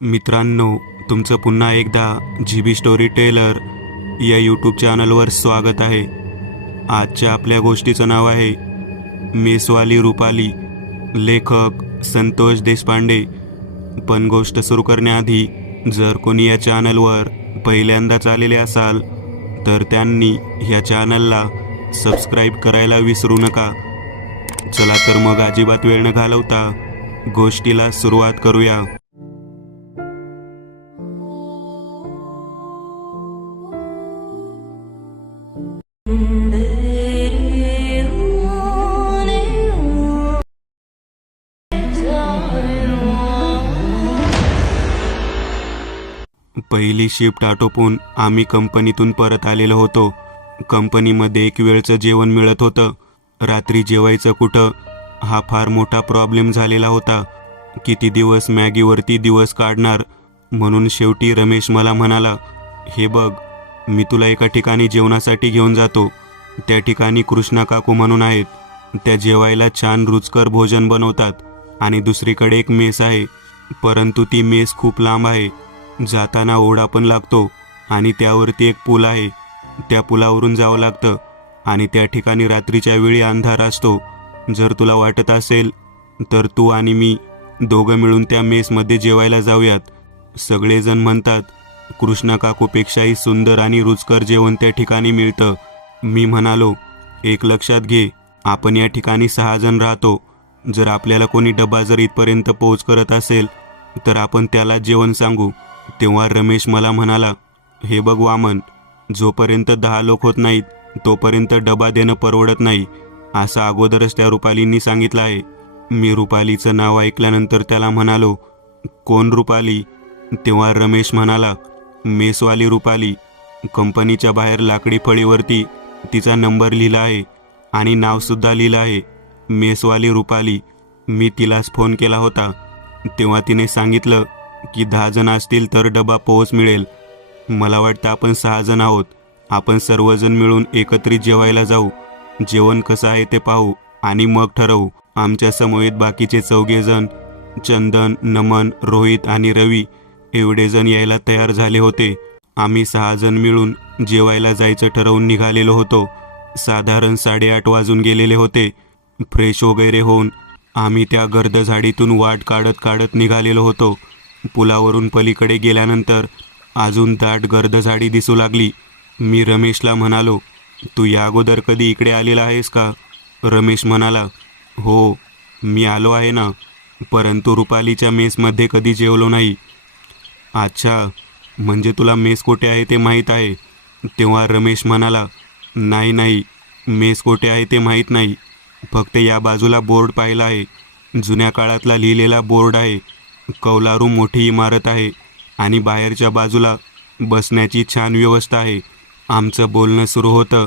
मित्रांनो, तुमचं पुन्हा एकदा GB स्टोरी टेलर या यूट्यूब चॅनलवर स्वागत आहे. आजच्या आपल्या गोष्टीचं नाव आहे मेसवाली रुपाली. लेखक संतोष देशपांडे. पण गोष्ट सुरू करण्याआधी जर कोणी या चॅनलवर पहिल्यांदाच आलेले असाल तर त्यांनी ह्या चॅनलला सबस्क्राईब करायला विसरू नका. चला तर मग अजिबात वेळ न घालवता गोष्टीला सुरुवात करूया. पहिली शिफ्ट आटोपून आम्ही कंपनीतून परत आलेलो होतो. कंपनीमध्ये एक वेळचं जेवण मिळत होतं. रात्री जेवायचं कुठं हा फार मोठा प्रॉब्लेम झालेला होता. किती दिवस मॅगीवरती दिवस काढणार. म्हणून शेवटी रमेश मला म्हणाला, हे बघ, मी तुला एका ठिकाणी जेवणासाठी घेऊन जातो. त्या ठिकाणी कृष्णा काकू म्हणून आहेत. त्या जेवायला छान रुचकर भोजन बनवतात. आणि दुसरीकडे एक मेस आहे, परंतु ती मेस खूप लांब आहे. जाताना ओढा पण लागतो आणि त्यावरती एक पूल आहे. त्या पुलावरून जावं लागतं आणि त्या ठिकाणी रात्रीच्या वेळी अंधार असतो. जर तुला वाटत असेल तर तू आणि मी दोघं मिळून त्या मेसमध्ये जेवायला जाऊयात. सगळेजण म्हणतात कृष्णा काकूपेक्षाही सुंदर आणि रुचकर जेवण त्या ठिकाणी मिळतं. मी म्हणालो, एक लक्षात घे, आपण या ठिकाणी 6 जण राहतो. जर आपल्याला कोणी डबा जर इथपर्यंत पोहोच करत असेल तर आपण त्याला जेवण सांगू. तेव्हा रमेश मला म्हणाला, हे बघ वामन, जोपर्यंत 10 लोक होत नाहीत तोपर्यंत डबा देणं परवडत नाही, असं अगोदरच त्या रुपालींनी सांगितलं आहे. मी रुपालीचं नाव ऐकल्यानंतर त्याला म्हणालो, कोण रुपाली? तेव्हा रमेश म्हणाला, मेसवाली रुपाली. कंपनीच्या बाहेर लाकडी फळीवरती तिचा नंबर लिहिला आहे आणि नावसुद्धा लिहिलं आहे, मेसवाली रुपाली. मी तिलाच फोन केला होता. तेव्हा तिने सांगितलं की 10 जण असतील तर डबा पोहोच मिळेल. मला वाटतं आपण 6 जण आहोत. आपण सर्वजण मिळून एकत्रित जेवायला जाऊ. जेवण कसं आहे ते पाहू आणि मग ठरवू. आमच्या समवेत बाकीचे 4 जण, चंदन, नमन, रोहित आणि रवी एवढे जण यायला तयार झाले होते. आम्ही 6 जण मिळून जेवायला जायचं ठरवून निघालेलो होतो. साधारण 8:30 वाजून गेलेले होते. फ्रेश वगैरे होऊन आम्ही त्या गर्द झाडीतून वाट काढत काढत निघालेलो होतो. पुलावरून पलीकडे गेल्यानंतर अजून दाट गर्द झाडी दिसू लागली. मी रमेशला म्हणालो, तू या अगोदर कधी इकडे आलेला आहेस का? रमेश म्हणाला, हो, मी आलो आहे ना, परंतु रुपालीच्या मेसमध्ये कधी जेवलो नाही. अच्छा, म्हणजे तुला मेस कुठे आहे ते माहीत आहे? तेव्हा रमेश म्हणाला, नाही, मेस कुठे आहे ते माहीत नाही. फक्त या बाजूला बोर्ड पाहिला आहे. जुन्या काळातला लिहिलेला बोर्ड आहे. कौलारू मोठी इमारत आहे आणि बाहेरच्या बाजूला बसण्याची छान व्यवस्था आहे. आमचं बोलणं सुरू होतं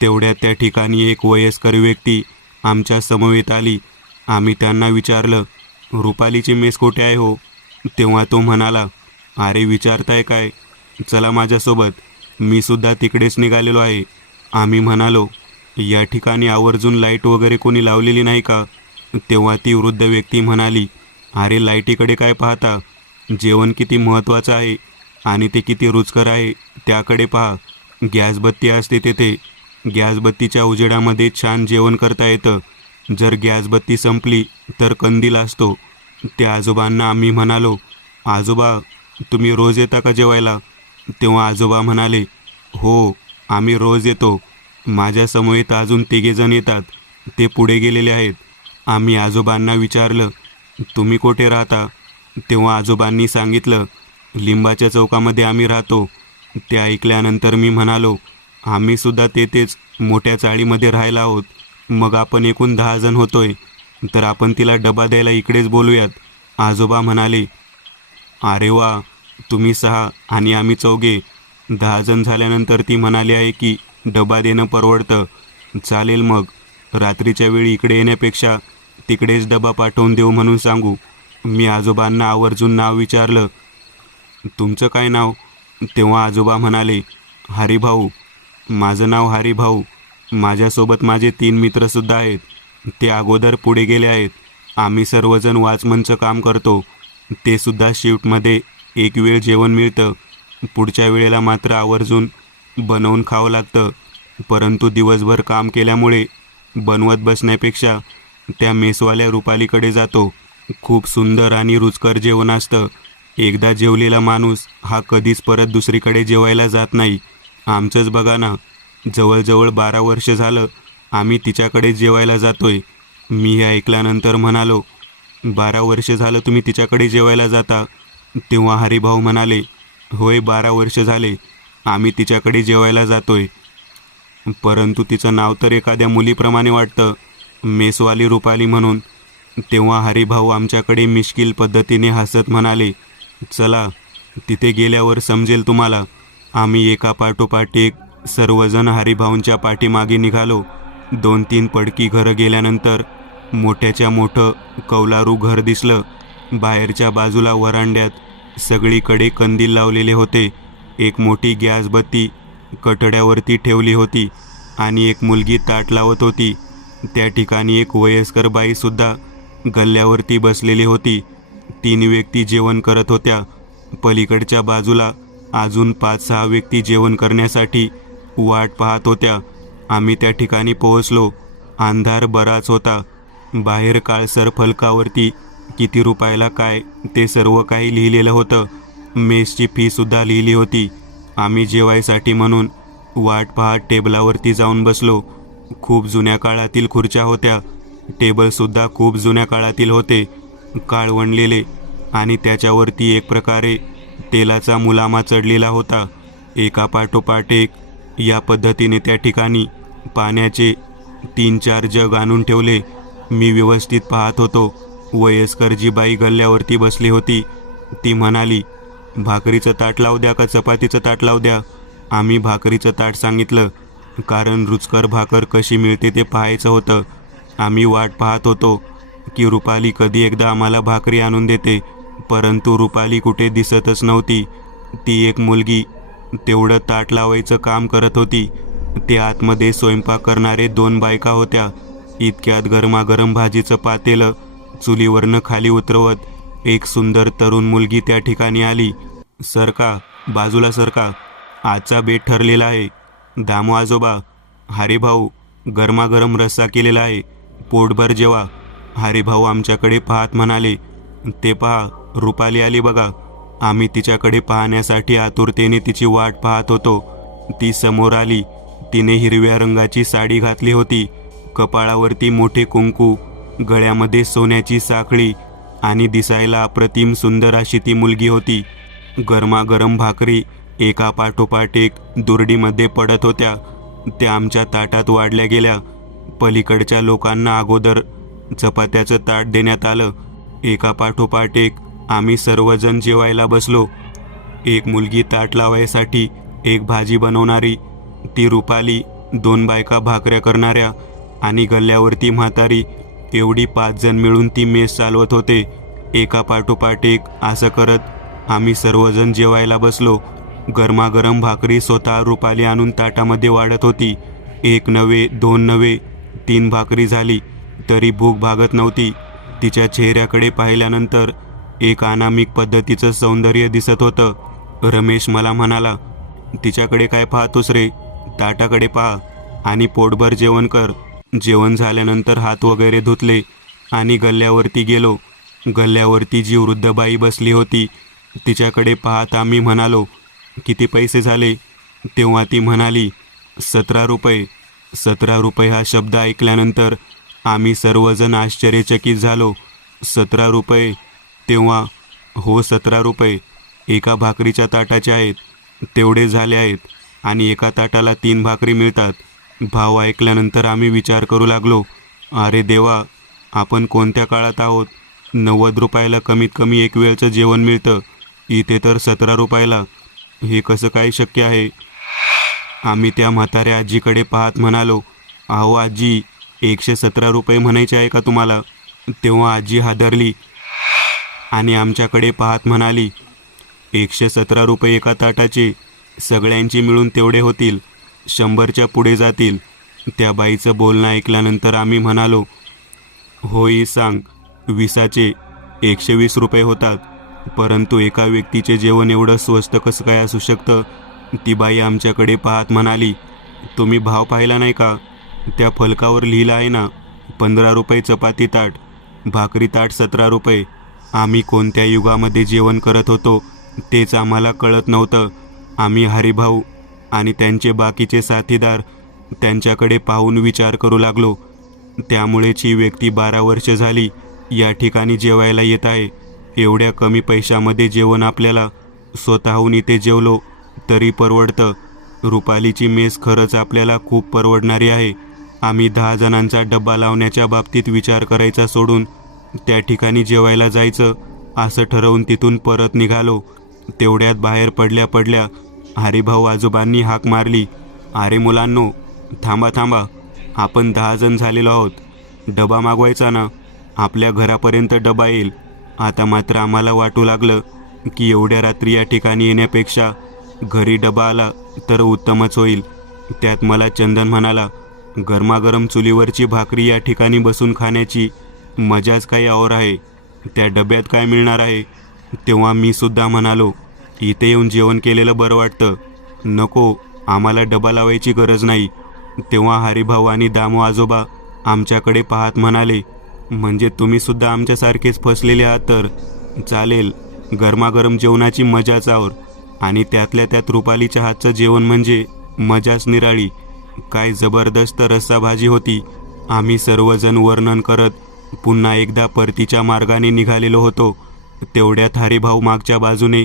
तेवढ्या त्या ठिकाणी एक वयस्कर व्यक्ती आमच्या समवेत आली. आम्ही त्यांना विचारलं, रुपालीची मेस कुठे आहे हो? तेव्हा तो म्हणाला, अरे विचारताय काय, चला माझ्यासोबत, मी सुद्धा तिकडेच निघालेलो आहे. आम्ही म्हणालो, या ठिकाणी आवर्जून लाईट वगैरे कोणी लावलेली नाही का? तेव्हा ती वृद्ध व्यक्ती म्हणाली, अरे लाईटीकडे काय पाहता, जेवण किती महत्त्वाचं आहे आणि ते किती रुचकर आहे त्याकडे पहा. गॅसबत्ती असते तेथे. गॅसबत्तीच्या उजेडामध्ये छान जेवण करता येतं. जर गॅसबत्ती संपली तर कंदील असतो. त्या आजोबांना आम्ही म्हणालो, आजोबा, तुम्ही रोज येता का जेवायला? तेव्हा आजोबा म्हणाले, हो, आम्ही रोज येतो. माझ्या समवेत अजून 3 जण येतात, ते पुढे गेलेले आहेत. आम्ही आजोबांना विचारलं, तुम्ही कुठे राहता? तेव्हा आजोबांनी सांगितलं, लिंबाच्या चौकामध्ये आम्ही राहतो. ते ऐकल्यानंतर मी म्हणालो, आम्ही सुद्धा तेथेच मोठ्या चाळीमध्ये राहायला आहोत. मग आपण एकूण 10 जण होतोय, तर आपण तिला डबा द्यायला इकडेच बोलूयात. आजोबा म्हणाले, अरे वा, तुम्ही 6 आणि आम्ही 4, 10 जण झाल्यानंतर ती म्हणाली आहे की डबा देणं परवडतं. चालेल, मग रात्रीच्या वेळी इकडे येण्यापेक्षा तिकडेच डबा पाठवून देऊ म्हणून सांगू. मी आजोबांना आवर्जून नाव विचारलं, तुमचं काय नाव? तेव्हा आजोबा म्हणाले, हरिभाऊ. माझं नाव हरिभाऊ. माझ्यासोबत माझे 3 मित्रसुद्धा आहेत. ते अगोदर पुढे गेले आहेत. आम्ही सर्वजण वॉचमनचं काम करतो. ते सुद्धा शिफ्टमध्ये एक वेळ जेवण मिळतं. पुढच्या वेळेला मात्र आवर्जून बनवून खावं लागतं. परंतु दिवसभर काम केल्यामुळे बनवत बसण्यापेक्षा त्या मेसवाल्या रुपालीकडे जातो. खूप सुंदर आणि रुचकर जेवण असतं. एकदा जेवलेला माणूस हा कधीच परत दुसरीकडे जेवायला जात नाही. आमचंच बघा ना, जवळजवळ 12 वर्ष झालं आम्ही तिच्याकडे जेवायला जातोय. मी हे ऐकल्यानंतर म्हणालो, 12 वर्ष झालं तुम्ही तिच्याकडे जेवायला जाता? तेव्हा हरिभाऊ म्हणाले, होय 12 वर्ष झाले आम्ही तिच्याकडे जेवायला जातोय. परंतु तिचं नाव तर एखाद्या मुलीप्रमाणे वाटतं, मेसवाली रुपाली म्हणून. तेव्हा हरिभाऊ आमच्याकडे मिश्किल पद्धतीने हसत म्हणाले, चला तिथे गेल्यावर समजेल तुम्हाला. आम्ही एका पाठोपाठ एक सर्वजण हरिभाऊंच्या पाठीमागे निघालो. 2-3 पडकी घरं गेल्यानंतर मोठ्याच्या मोठं कौलारू घर दिसलं. बाहेरच्या बाजूला वरांड्यात सगळीकडे कंदील लावलेले होते. एक मोठी गॅस बत्ती कठड्यावरती ठेवली होती आणि एक मुलगी ताट लावत होती. त्या ठिकाणी एक वयस्कर बाईसुद्धा गल्ल्यावरती बसलेली होती. 3 व्यक्ती जेवण करत होत्या. पलीकडच्या बाजूला अजून 5-6 व्यक्ती जेवण करण्यासाठी वाट पाहत होत्या. आम्ही त्या ठिकाणी पोहोचलो. अंधार बराच होता. बाहेर काळसर फलकावरती किती रुपयाला काय ते सर्व काही लिहिलेलं होतं. मेसची फीसुद्धा लिहिली होती. आम्ही जेवायसाठी म्हणून वाट पाहत टेबलावरती जाऊन बसलो. खूप जुन्या काळातील खुर्च्या होत्या. टेबलसुद्धा खूप जुन्या काळातील होते, काळवंडलेले, आणि त्याच्यावरती एक प्रकारे तेलाचा मुलामा चढलेला होता. एका पाठोपाठ एक या पद्धतीने त्या ठिकाणी पाण्याचे 3-4 जग आणून ठेवले. मी व्यवस्थित पाहत होतो. वयस्कर जी बाई गल्ल्यावरती बसली होती ती म्हणाली, भाकरीचं ताट लावू द्या का चपातीचं ताट लावू द्या? आम्ही भाकरीचं ताट सांगितलं, कारण रुचकर भाकर कशी मिळते ते पाहायचं होतं. आम्ही वाट पाहत होतो की रुपाली कधी एकदा आम्हाला भाकरी आणून देते, परंतु रुपाली कुठे दिसतच नव्हती. ती एक मुलगी तेवढं ताट लावायचं काम करत होती. ते आतमध्ये स्वयंपाक करणारे 2 बायका होत्या. इतक्यात गरमागरम भाजीचं पातेलं चुलीवरनं खाली उतरवत एक सुंदर तरुण मुलगी त्या ठिकाणी आली. सरका, बाजूला सरका, आजचा बेत ठरलेला आहे. दामू आजोबा, हरिभाऊ, गरमागरम रस्सा केलेला आहे, पोटभर जेवा. हरिभाऊ आमच्याकडे पाहत म्हणाले, ते पहा रुपाली आली बघा. आम्ही तिच्याकडे पाहण्यासाठी आतुरतेने तिची वाट पाहत होतो. ती समोर आली. तिने हिरव्या रंगाची साडी घातली होती. कपाळावरती मोठे कुंकू, गळ्यामध्ये सोन्याची साखळी आणि दिसायला अप्रतिम सुंदर अशी ती मुलगी होती. गरमागरम भाकरी एका पाठोपाठ एक दुरडीमध्ये पडत होत्या. त्या आमच्या ताटात वाढल्या गेल्या. पलीकडच्या लोकांना अगोदर चपात्याचं ताट देण्यात आलं. एका पाठोपाठ एक आम्ही सर्वजण जेवायला बसलो. एक मुलगी ताट लावायसाठी एक भाजी बनवणारी, ती रुपाली, 2 बायका भाकऱ्या करणाऱ्या आणि गल्ल्यावरती म्हातारी, एवढी 5 जण मिळून ती मेस चालवत होते. एका पाठोपाठ एक असं करत आम्ही सर्वजण जेवायला बसलो. गरमागरम भाकरी स्वतः रुपाली आणून ताटामध्ये वाढत होती. 1 नव्हे, 2 नव्हे, 3 भाकरी झाली तरी भूक भागत नव्हती. तिच्या चेहऱ्याकडे पाहिल्यानंतर एक अनामिक पद्धतीचं सौंदर्य दिसत होतं. रमेश मला म्हणाला, तिच्याकडे काय पाहतोस रे, ताटाकडे पहा आणि पोटभर जेवण कर. जेवण झाल्यानंतर हात वगैरे धुतले आणि गल्ल्यावरती गेलो. गल्ल्यावरती जी वृद्ध बाई बसली होती तिच्याकडे पाहत आम्ही म्हणालो, किती पैसे झाले? तेव्हा ती म्हणाली, 17 रुपये. 17 रुपये हा शब्द ऐकल्यानंतर आम्ही सर्वजण आश्चर्यचकित झालो. 17 रुपये? तेव्हा हो, 17 रुपये एका भाकरीच्या ताटाचे आहेत. तेवढे झाले आहेत आणि एका ताटाला 3 भाकरी मिळतात. भाव ऐकल्यानंतर आम्ही विचार करू लागलो, अरे देवा, आपण कोणत्या काळात आहोत? 90 रुपयाला कमीत कमी एक वेळचं जेवण मिळतं, इथे तर 17 रुपयाला. हे कसं काय शक्य आहे? आम्ही त्या म्हाताऱ्या आजीकडे पाहत म्हणालो, अहो आजी, 117 रुपये म्हणायचे आहे का तुम्हाला? तेव्हा आजी हादरली आणि आमच्याकडे पाहत म्हणाली, 117 रुपये एका ताटाचे, सगळ्यांची मिळून तेवढे होतील, 100च्या पुढे जातील. त्या बाईचं बोलणं ऐकल्यानंतर आम्ही म्हणालो, होय सांग, 20चे 120 रुपये होतात. परंतु एका व्यक्तीचे जेवण एवढं स्वस्त कसं काय असू शकतं? ती बाई आमच्याकडे पाहत म्हणाली, तुम्ही भाव पाहिला नाही का? त्या फलकावर लिहिलं आहे ना, 15 रुपये चपाती ताट, भाकरी ताट 17 रुपये. आम्ही कोणत्या युगामध्ये जेवण करत होतो तेच आम्हाला कळत नव्हतं. आम्ही हरिभाऊ आणि त्यांचे बाकीचे साथीदार त्यांच्याकडे पाहून विचार करू लागलो. त्यामुळेच ही व्यक्ती 12 वर्ष झाली या ठिकाणी जेवायला येत आहे. एवढ्या कमी पैशामध्ये जेवण आपल्याला स्वतःहून इथे जेवलो तरी परवडतं. रुपालीची मेस खरंच आपल्याला खूप परवडणारी आहे. आम्ही 10 जणांचा डब्बा लावण्याच्या बाबतीत विचार करायचा सोडून त्या ठिकाणी जेवायला जायचं असं ठरवून तिथून परत निघालो. तेवढ्यात बाहेर पडल्या पडल्या हरिभाऊ आजोबांनी हाक मारली, अरे मुलांनो, थांबा थांबा, आपण 10 जण झालेलो आहोत. डबा मागवायचा ना, आपल्या घरापर्यंत डबा येईल. आता मात्र आम्हाला वाटू लागलं की एवढ्या रात्री या ठिकाणी येण्यापेक्षा घरी डबा आला तर उत्तमच होईल. त्यात मला चंदन म्हणाला, गरमागरम चुलीवरची भाकरी या ठिकाणी बसून खाण्याची मजाच काही और आहे. त्या डब्यात काय मिळणार आहे? तेव्हा मी सुद्धा म्हणालो, इथे येऊन जेवण केलेलं बरं वाटतं. नको, आम्हाला डबा लावायची गरज नाही. तेव्हा हरिभाऊ आणि दामू आजोबा आमच्याकडे पाहत म्हणाले, म्हणजे तुम्ही सुद्धा आमच्यासारखेच फसलेले आहात तर चालेल. गरमागरम जेवणाची मजाच और. आणि त्यातल्या त्यात रुपालीच्या हातचं जेवण म्हणजे मजाच निराळी. काय जबरदस्त रस्सा भाजी होती. आम्ही सर्वजण वर्णन करत पुन्हा एकदा परतीच्या मार्गाने निघालेलो होतो. तेवढ्यात हरिभाऊ मागच्या बाजूने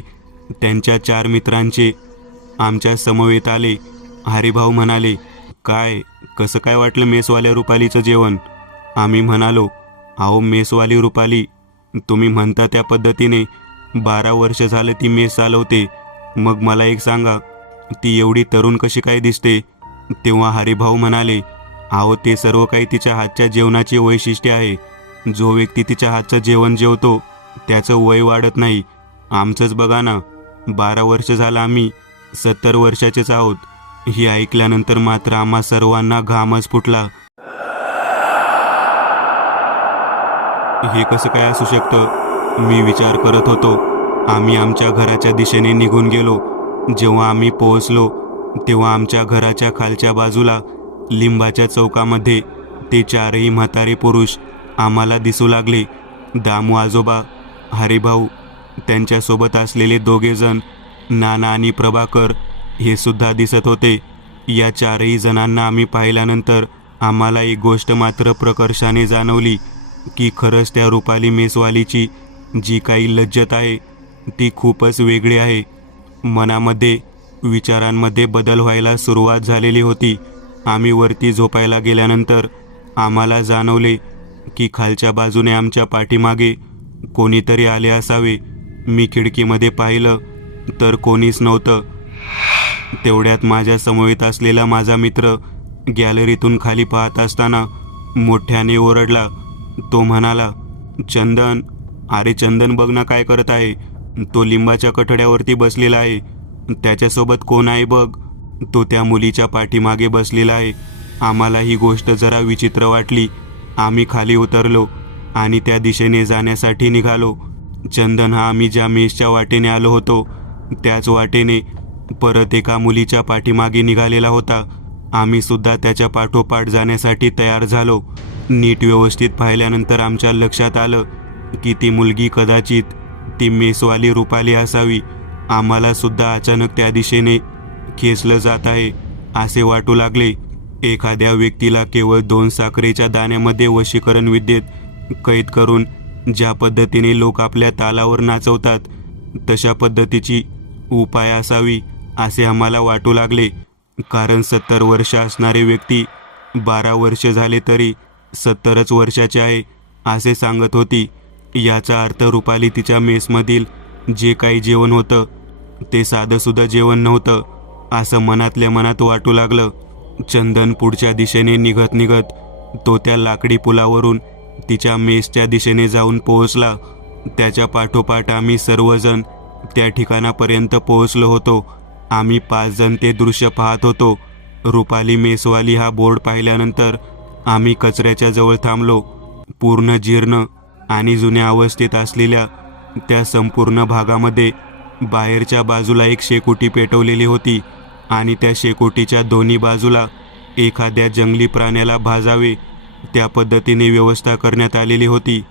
त्यांच्या 4 मित्रांचे आमच्या समवेत आले. हरिभाऊ म्हणाले, काय, कसं काय वाटलं मेसवाल्या रुपालीचं जेवण? आम्ही म्हणालो, अहो मेसवाली रुपाली, तुम्ही म्हणता त्या पद्धतीने 12 वर्ष झालं ती मेस चालवते. मग मला एक सांगा, ती एवढी तरुण कशी काय दिसते? तेव्हा हरिभाऊ म्हणाले, अहो ते सर्व काही तिच्या हातच्या जेवणाचे वैशिष्ट्य आहे. जो व्यक्ती तिच्या हातचं जेवण जेवतो त्याचं वय वाढत नाही. आमचंच बघा ना, 12 वर्ष झालं आम्ही 70 वर्षाचेच आहोत. हे ऐकल्यानंतर मात्र आम्हा सर्वांना घामच फुटला. हे कसं काय असू शकतं? मी विचार करत होतो. आम्ही आमच्या घराच्या दिशेने निघून गेलो. जेव्हा आम्ही पोहोचलो तेव्हा आमच्या घराच्या खालच्या बाजूला लिंबाच्या चौकामध्ये ते 4ही म्हातारे पुरुष आम्हाला दिसू लागले. दामू आजोबा, हरिभाऊ, त्यांच्यासोबत असलेले 2 जण, नाना आणि प्रभाकर, हे सुद्धा दिसत होते. या 4ही जणांना आम्ही पाहिल्यानंतर आम्हाला एक गोष्ट मात्र प्रकर्षाने जाणवली की खरंच त्या रुपाली मेसवालीची जी काही लज्जत आहे ती खूपच वेगळी आहे. मनामध्ये, विचारांमध्ये बदल व्हायला सुरुवात झालेली होती. आम्ही वरती झोपायला गेल्यानंतर आम्हाला जाणवले की खालच्या बाजूने आमच्या पाठीमागे कोणीतरी आले असावे. मी खिडकीमध्ये पाहिलं तर कोणीच नव्हतं. तेवढ्यात माझ्या समवेत असलेला माझा मित्र गॅलरीतून खाली पाहत असताना मोठ्याने ओरडला. तो म्हणाला, चंदन, अरे चंदन, बघ ना काय करत आहे. तो लिंबाच्या कठड्यावरती बसलेला आहे. त्याच्यासोबत कोण आहे बघ. तो त्या मुलीच्या पाठीमागे बसलेला आहे. आम्हाला ही गोष्ट जरा विचित्र वाटली. आम्ही खाली उतरलो आणि त्या दिशेने जाण्यासाठी निघालो. चंदन हा आम्ही ज्या मेसच्या वाटेने आलो होतो त्याच वाटेने परत एका मुलीच्या पाठीमागे निघालेला होता. आम्ही सुद्धा त्याच्या पाठोपाठ जाण्यासाठी तयार झालो. नीट व्यवस्थित पाहिल्यानंतर आमच्या लक्षात आलं की ती मुलगी कदाचित ती मेसवाली रुपाली असावी. आम्हाला सुद्धा अचानक त्या दिशेने खेचलं जात आहे असे वाटू लागले. एखाद्या व्यक्तीला केवळ 2 साखरेच्या दाण्यामध्ये वशीकरण विद्येत कैद करून ज्या पद्धतीने लोक आपल्या तालावर नाचवतात तशा पद्धतीची उपाय असावी असे आम्हाला वाटू लागले. कारण 70 वर्ष असणारे व्यक्ती 12 वर्ष झाले तरी 70च वर्षाचे आहे असे सांगत होती. याचा अर्थ रुपाली तिच्या मेसमधील जे काही जेवण होतं ते साधंसुद्धा जेवण नव्हतं असं मनातल्या मनात वाटू लागलं. चंदन पुढच्या दिशेने निघत निघत तो त्या लाकडी पुलावरून तिच्या मेसच्या दिशेने जाऊन पोहोचला. त्याच्या पाठोपाठ आम्ही सर्वजण त्या ठिकाणापर्यंत पोहोचलो होतो. आम्ही 5 जण ते दृश्य पाहत होतो. रुपाली मेसवाली हा बोर्ड पाहिल्यानंतर आम्ही कचऱ्याच्या जवळ थांबलो. पूर्ण जीर्ण आणि जुन्या अवस्थेत असलेल्या त्या संपूर्ण भागामध्ये बाहेरच्या बाजूला एक शेकोटी पेटवलेली होती आणि त्या शेकोटीच्या दोन्ही बाजूला एखाद्या जंगली प्राण्याला भाजावे त्या पद्धतीने व्यवस्था करण्यात आलेली होती.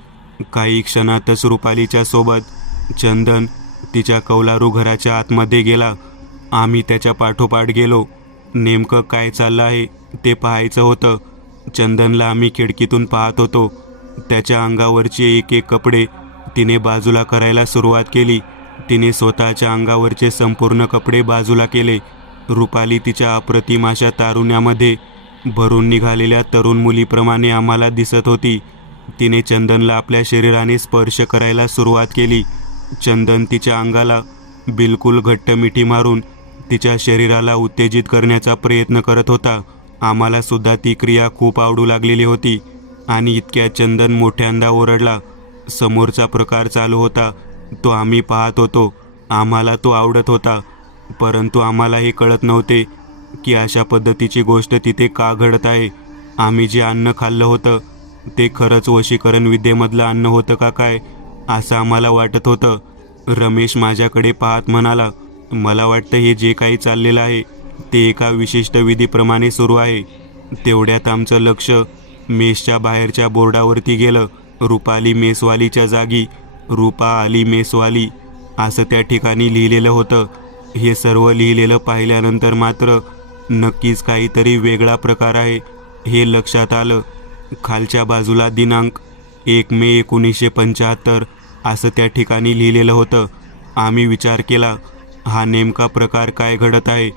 काही क्षणातच रुपालीच्या सोबत चंदन तिच्या कौलारू घराच्या आतमध्ये गेला. आम्ही त्याच्या पाठोपाठ गेलो. नेमकं काय चाललं आहे ते पाहायचं होतं. चंदनला आम्ही खिडकीतून पाहत होतो. त्याच्या अंगावरचे एक एक कपडे तिने बाजूला करायला सुरुवात केली. तिने स्वतःच्या अंगावरचे संपूर्ण कपडे बाजूला केले. रुपाली तिच्या अप्रतिम अशा तारुण्यामध्ये भरून निघालेल्या तरुण मुलीप्रमाणे आम्हाला दिसत होती. तिने चंदनला आपल्या शरीराने स्पर्श करायला सुरुवात केली. चंदन तिच्या अंगाला बिलकुल घट्ट मिठी मारून तिच्या शरीराला उत्तेजित करण्याचा प्रयत्न करत होता. आम्हाला सुद्धा ती क्रिया खूप आवडू लागलेली होती आणि इतक्या चंदन मोठ्यांदा ओरडला. समोरचा प्रकार चालू होता तो आम्ही पाहत होतो. आम्हाला तो आवडत होता, परंतु आम्हाला हे कळत नव्हते की अशा पद्धतीची गोष्ट तिथे का घडत आहे. आम्ही जे अन्न खाल्लं होतं ते खरंच वशीकरण विद्येमधलं अन्न होतं का काय असं आम्हाला वाटत होतं. रमेश माझ्याकडे पाहत म्हणाला, मला वाटतं हे जे काही चाललेलं आहे ते एका विशिष्ट विधीप्रमाणे सुरू आहे. तेवढ्यात आमचं लक्ष मेसच्या बाहेरच्या बोर्डावरती गेलं. रुपाली मेसवालीच्या जागी रूपा आली मेसवाली असं त्या ठिकाणी लिहिलेलं होतं. हे सर्व लिहिलेलं पाहिल्यानंतर मात्र नक्कीच काहीतरी वेगळा प्रकार आहे हे लक्षात आलं. खालच्या बाजूला दिनांक 1 मे 1975 असं त्या ठिकाणी लिहिलेलं होतं. आम्ही विचार केला, हा नेमका प्रकार काय घडत आहे.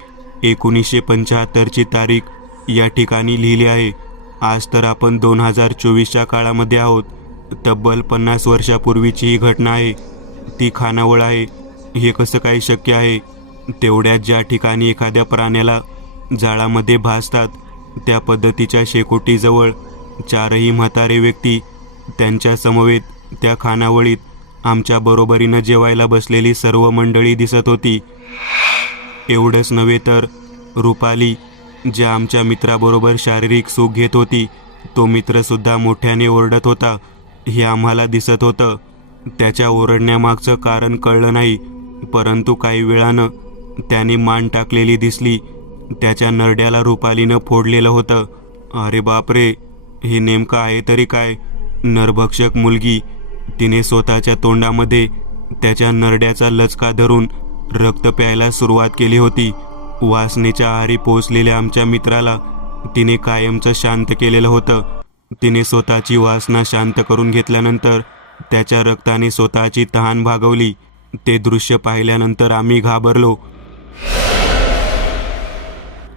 1975ची तारीख या ठिकाणी लिहिली आहे. आज तर आपण 2024च्या काळामध्ये आहोत. तब्बल 50 वर्षापूर्वीची ही घटना आहे. ती खानावळ आहे. हे कसं काय शक्य आहे. तेवढ्यात ज्या ठिकाणी एखाद्या प्राण्याला जाळामध्ये भाजतात त्या पद्धतीच्या शेकोटीजवळ 4ही म्हातारे व्यक्ती, त्यांच्या समवेत त्या खानावळीत आमच्या बरोबरीनं जेवायला बसलेली सर्व मंडळी दिसत होती. एवढंच नव्हे तर रुपाली ज्या आमच्या मित्राबरोबर शारीरिक सुख घेत होती तो मित्रसुद्धा मोठ्याने ओरडत होता हे आम्हाला दिसत होतं. त्याच्या ओरडण्यामागचं कारण कळलं नाही, परंतु काही वेळानं त्याने मान टाकलेली दिसली. त्याच्या नरड्याला रुपालीनं फोडलेलं होतं. अरे बापरे, हे नेमकं आहे तरी काय. नरभक्षक मुलगी. तिने स्वतःच्या तोंडामध्ये त्याच्या नरड्याचा लचका धरून रक्त प्यायला सुरुवात केली होती. वासनेच्या आहारी पोचलेल्या आमच्या मित्राला तिने कायमचं शांत केलेलं होतं. तिने स्वतःची वासना शांत करून घेतल्यानंतर त्याच्या रक्ताने स्वतःची तहान भागवली. ते दृश्य पाहिल्यानंतर आम्ही घाबरलो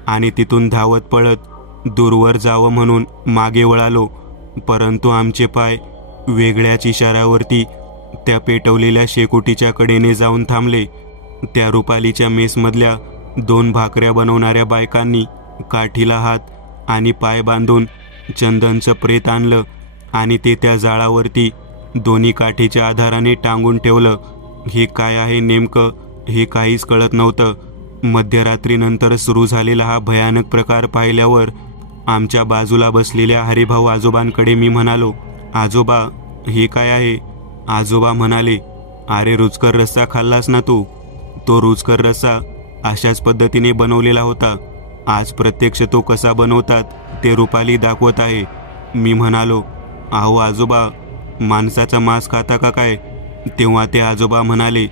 आणि तिथून धावत पळत दूरवर जावं म्हणून मागे वळालो. परंतु आमचे पाय वेगळ्याच इशाऱ्यावरती त्या पेटवलेल्या शेकोटीच्या कडेने जाऊन थांबले. त्या रुपालीच्या मेसमधल्या 2 भाकऱ्या बनवणाऱ्या बायकांनी काठीला हात आणि पाय बांधून चंदनचं प्रेत आणलं आणि ते त्या जाळावरती दोन्ही काठीच्या आधाराने टांगून ठेवलं. हे काय आहे नेमकं हे काहीच कळत नव्हतं. मध्यरात्रीनंतर सुरू झालेला हा भयानक प्रकार पाहिल्यावर आमच्या बाजूला बसलेल्या हरिभाऊ आजोबांकडे मी म्हणालो, आजोबा हे काय आहे. आजोबा म्हणाले, अरे रुचकर रस्सा खाल्लास ना तू. तो रुचकर रस्सा अशाच पद्धतीने बनवलेला होता. आज प्रत्यक्ष तो कसा बनवतात ते रुपाली दाखवत आहे. मी म्हणालो, अहो आजोबा, माणसाचा मांस खाता का काय. तेव्हा ते आजोबा म्हणाले,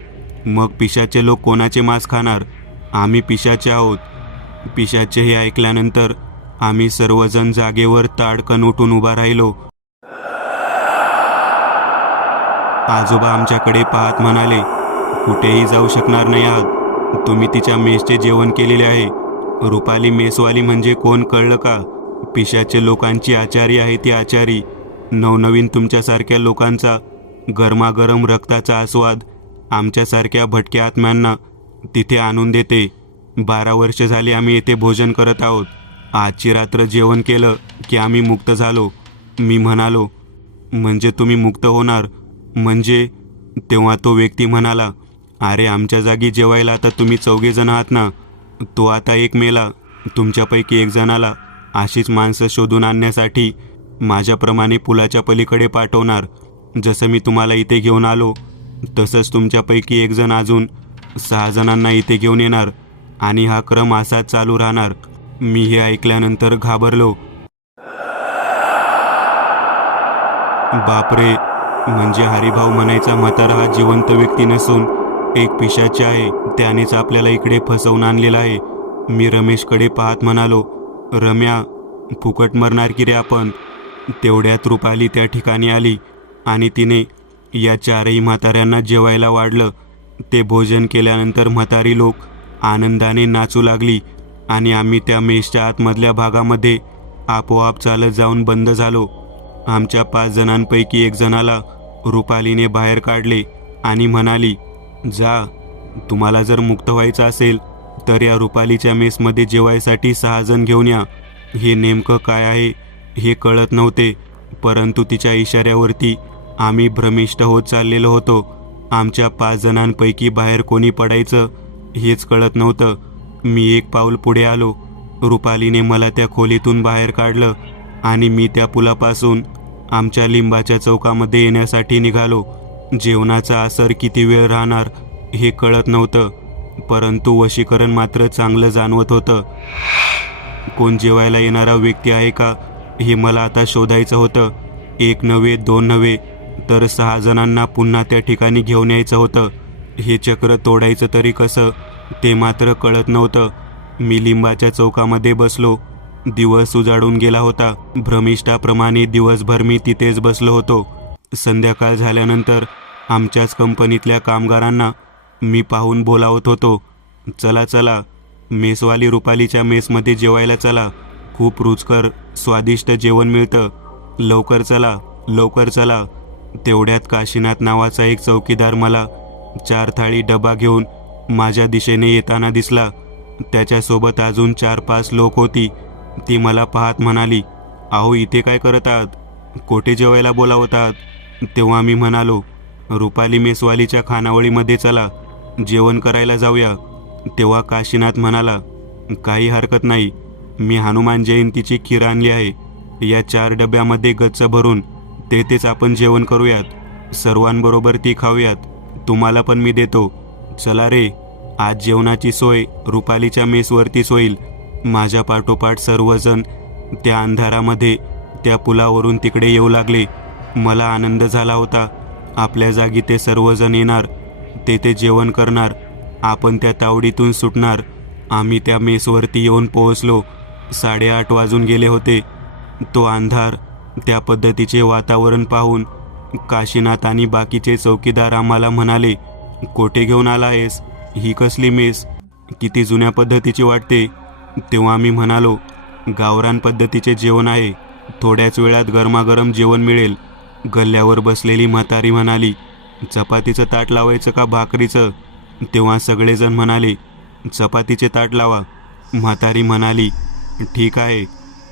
मग पिशाचे लोक कोणाचे मांस खाणार. आम्ही पिशाचे आहोत. पिशाचे हे ऐकल्यानंतर आम्ही सर्वजण जागेवर ताडकन उठून उभा राहिलो. आजोबा आमच्याकडे पाहत म्हणाले, कुठेही जाऊ शकणार नाही आहात. तुम्ही तिच्या मेसचे जेवण केलेले आहे. रुपाली मेसवाली म्हणजे कोण कळलं का. पिशाचे लोकांची आचारी आहे ती आचारी. नवनवीन तुमच्यासारख्या लोकांचा गरमागरम रक्ताचा आस्वाद आमच्यासारख्या भटक्या आत्म्यांना तिथे आणून देते. 12 वर्ष झाली आम्ही येथे भोजन करत आहोत. आजची रात्र जेवण केलं की आम्ही मुक्त झालो. मी म्हणालो, म्हणजे तुम्ही मुक्त होणार म्हणजे. तेव्हा तो व्यक्ती म्हणाला, अरे आमच्या जागी जेवायला आता तुम्ही 4 जण आहात ना. तो आता एक मेला. तुमच्यापैकी 1 जणाला अशीच माणसं शोधून आणण्यासाठी माझ्याप्रमाणे पुलाच्या पलीकडे पाठवणार. जसं मी तुम्हाला इथे घेऊन आलो तसंच तुमच्यापैकी एक जण अजून 6 जणांना इथे घेऊन येणार आणि हा क्रम असाच चालू राहणार. मी हे ऐकल्यानंतर घाबरलो. बापरे, म्हणजे हरिभाऊ म्हणायचा म्हातारा हा जिवंत व्यक्ती नसून एक पिशाच आहे. त्यानेच आपल्याला इकडे फसवून आणलेला आहे. मी रमेशकडे पाहत म्हणालो, रम्या, फुकट मरणार की रे आपण. तेवढ्यात रुपाली त्या ठिकाणी आली आणि तिने या 4ही म्हाताऱ्यांना जेवायला वाढलं. ते भोजन केल्यानंतर म्हातारी लोक आनंदाने नाचू लागली आणि आम्ही त्या मेसच्या आतमधल्या भागामध्ये आपोआप चालत जाऊन बंद झालो. आमच्या 5 जणांपैकी एक जणाला रुपालीने बाहेर काढले आणि म्हणाली, जा, तुम्हाला जर मुक्त व्हायचं असेल तर या रुपालीच्या मेसमध्ये जेवायसाठी 6 जण घेऊन या. हे नेमकं काय आहे हे कळत नव्हते, परंतु तिच्या इशाऱ्यावरती आम्ही भ्रमिष्ट होत चाललेलो होतो. आमच्या 5 जणांपैकी बाहेर कोणी पडायचं हेच कळत नव्हतं. मी एक पाऊल पुढे आलो. रुपालीने मला त्या खोलीतून बाहेर काढलं आणि मी त्या पुलापासून आमच्या लिंबाच्या चौकामध्ये येण्यासाठी निघालो. जेवणाचा असर किती वेळ राहणार हे कळत नव्हतं, परंतु वशीकरण मात्र चांगलं जाणवत होतं. कोण जेवायला येणारा व्यक्ती आहे का हे मला आता शोधायचं होतं. 1 नव्हे, 2 नव्हे, तर 6 जणांना पुन्हा त्या ठिकाणी घेऊन यायचं होतं. हे चक्र तोडायचं तरी कसं ते मात्र कळत नव्हतं. मी लिंबाच्या चौकामध्ये बसलो. दिवस उजाडून गेला होता. भ्रमिष्ठाप्रमाणे दिवसभर मी तिथेच बसलो होतो. संध्याकाळ झाल्यानंतर आमच्याच कंपनीतल्या कामगारांना मी पाहून बोलावत होतो, चला चला, मेसवाली रुपालीच्या मेसमध्ये जेवायला चला. खूप रुचकर स्वादिष्ट जेवण मिळतं. लवकर चला, लवकर चला. तेवढ्यात काशीनाथ नावाचा एक चौकीदार मला 4 थाळी डबा घेऊन माझ्या दिशेने येताना दिसला. त्याच्यासोबत अजून 4-5 लोक होती. ती मला पाहत म्हणाली, अहो, इथे काय करत आहात? कोठे जेवायला बोलावत आहात? तेव्हा मी म्हणालो, रुपाली मेसवालीच्या खानावळीमध्ये चला, जेवण करायला जाऊया. तेव्हा काशीनाथ म्हणाला, काही हरकत नाही, मी हनुमान जयंतीची खीर आणली आहे. या 4 डब्यामध्ये गच्च भरून तेथेच आपण जेवण करूयात. सर्वांबरोबर ती खाऊयात. तुम्हाला पण मी देतो. चला रे, आज जेवणाची सोय रुपालीच्या मेसवरतीच होईल. माझ्या पाठोपाठ सर्वजण त्या अंधारामध्ये त्या पुलावरून तिकडे येऊ लागले. मला आनंद झाला होता. आपल्या जागी ते सर्वजण येणार, तेथे जेवण करणार, आपण त्या तावडीतून सुटणार. आम्ही त्या मेसवरती येऊन पोहोचलो. 8:30 वाजून गेले होते. तो अंधार, त्या पद्धतीचे वातावरण पाहून काशीनाथ आणि बाकीचे चौकीदार आम्हाला म्हणाले, कोठे घेऊन आला आहेस? ही कसली मेस? किती जुन्या पद्धतीची वाटते. तेव्हा मी म्हणालो, गावरान पद्धतीचे जेवण आहे. थोड्याच वेळात गरमागरम जेवण मिळेल. गल्ल्यावर बसलेली म्हातारी म्हणाली, चपातीचं ताट लावायचं का भाकरीचं? तेव्हा सगळेजण म्हणाले, चपातीचे ताट लावा. म्हातारी म्हणाली, ठीक आहे.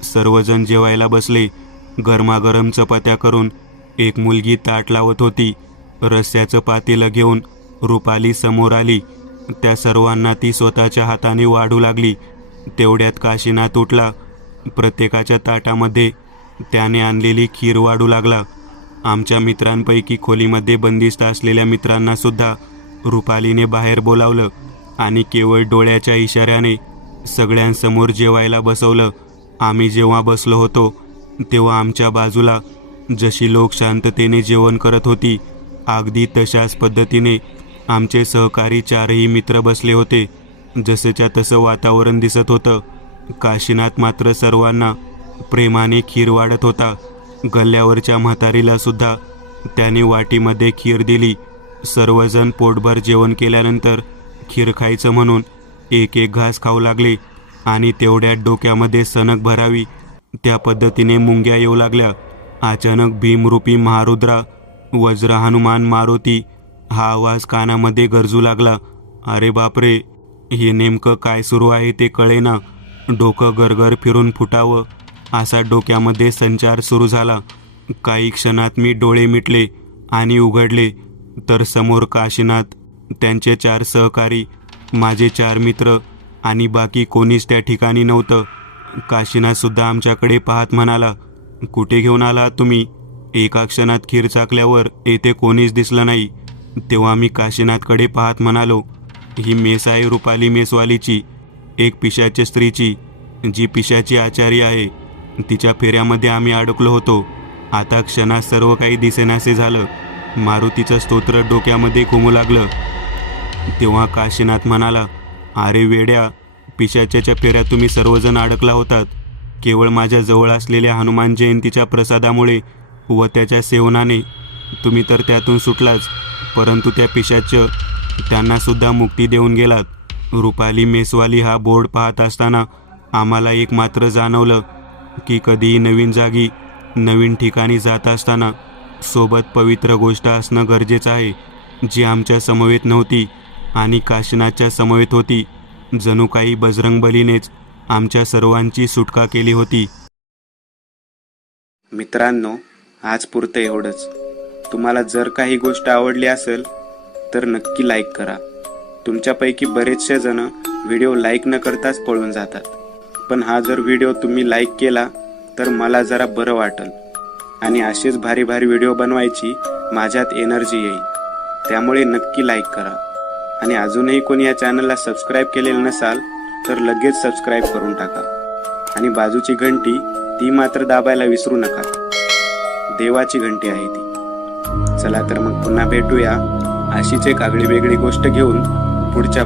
सर्वजण जेवायला बसले. गरमागरम चपात्या करून एक मुलगी ताट लावत होती. रस्स्याचं पातेलं घेऊन रुपाली समोर आली. त्या सर्वांना ती स्वतःच्या हाताने वाढू लागली. तेवढ्यात काशीनाथ उठला. प्रत्येकाच्या ताटामध्ये त्याने आणलेली खीर वाढू लागला. आमच्या मित्रांपैकी खोलीमध्ये बंदिस्त असलेल्या मित्रांनासुद्धा रुपालीने बाहेर बोलावलं आणि केवळ डोळ्याच्या इशाऱ्याने सगळ्यांसमोर जेवायला बसवलं. आम्ही जेव्हा बसलो होतो तेव्हा आमच्या बाजूला जशी लोक शांततेने जेवण करत होती, अगदी तशाच पद्धतीने आमचे सहकारी 4ही मित्र बसले होते. जसंच्या तसं वातावरण दिसत होतं. काशीनाथ मात्र सर्वांना प्रेमाने खीर वाढत होता. गल्ल्यावरच्या म्हातारीला सुद्धा त्याने वाटीमध्ये खीर दिली. सर्वजण पोटभर जेवण केल्यानंतर खीर खायचं म्हणून एक एक घास खाऊ लागले आणि तेवढ्यात डोक्यामध्ये सनक भरावी त्या पद्धतीने मुंग्या येऊ लागल्या. अचानक भीमरूपी महारुद्रा, वज्र हनुमान मारुती हा आवाज कानामध्ये गरजू लागला. अरे बापरे, हे नेमकं काय सुरू आहे ते कळेना. डोकं गरगर फिरून फुटावं असा डोक्यामध्ये संचार सुरू झाला. काही क्षणात मी डोळे मिटले आणि उघडले तर समोर काशीनाथ, त्यांचे 4 सहकारी, माझे 4 मित्र आणि बाकी कोणीच त्या ठिकाणी नव्हतं. काशीनाथसुद्धा आमच्याकडे पाहत म्हणाला, कुठे घेऊन आला तुम्ही? एका क्षणात खीर चाकल्यावर येथे कोणीच दिसलं नाही. तेव्हा मी काशीनाथकडे पाहत म्हणालो, ही मेस आहे रुपाली मेसवालीची, एक पिशाच्या स्त्रीची, जी पिशाची आचारी आहे. तिच्या फेऱ्यामध्ये आम्ही अडकलो होतो. आता क्षणात सर्व काही दिसेनासे झालं. मारुतीचं स्तोत्र डोक्यामध्ये घुमू लागलं. तेव्हा काशीनाथ म्हणाला, अरे वेड्या, पिशाच्याच्या फेऱ्यात तुम्ही सर्वजण अडकला होतात. केवळ माझ्या जवळ असलेल्या हनुमान जयंतीच्या प्रसादामुळे व त्याच्या सेवनाने तुम्ही तर त्यातून सुटलाच, परंतु त्या पिशाचं त्यांनासुद्धा मुक्ती देऊन गेलात. रुपाली मेसवाली हा बोर्ड पाहत असताना आम्हाला एक मात्र जाणवलं की कधीही नवीन जागी नवीन ठिकाणी जात असताना सोबत पवित्र गोष्ट असणं गरजेचं आहे, जी आमच्या समवेत नव्हती आणि काशीनाथच्या समवेत होती. जणू काही बजरंगबलीनेच आमच्या सर्वांची सुटका केली होती. मित्रांनो, आज पुरतं एवढंच. तुम्हाला जर काही गोष्ट आवडली असेल तर नक्की लाईक करा. तुमच्यापैकी बरेचसे जण व्हिडिओ लाईक न करताच पळून जातात, पण हा जर व्हिडिओ तुम्ही लाईक केला तर मला जरा बरं वाटेल आणि असेच भारी भारी व्हिडिओ बनवायची माझ्यात एनर्जी येईल. त्यामुळे नक्की लाईक करा आणि अजूनही कोणी या चॅनलला सबस्क्राईब केलेलं नसाल तर लगेच सबस्क्राईब करून टाका आणि बाजूची घंटी ती मात्र दाबायला विसरू नका. देवाची घंटी आहे ती. चला तर मग पुन्हा भेटूया अशीच एक आगळी वेगळी गोष्ट घेऊन पुढच्या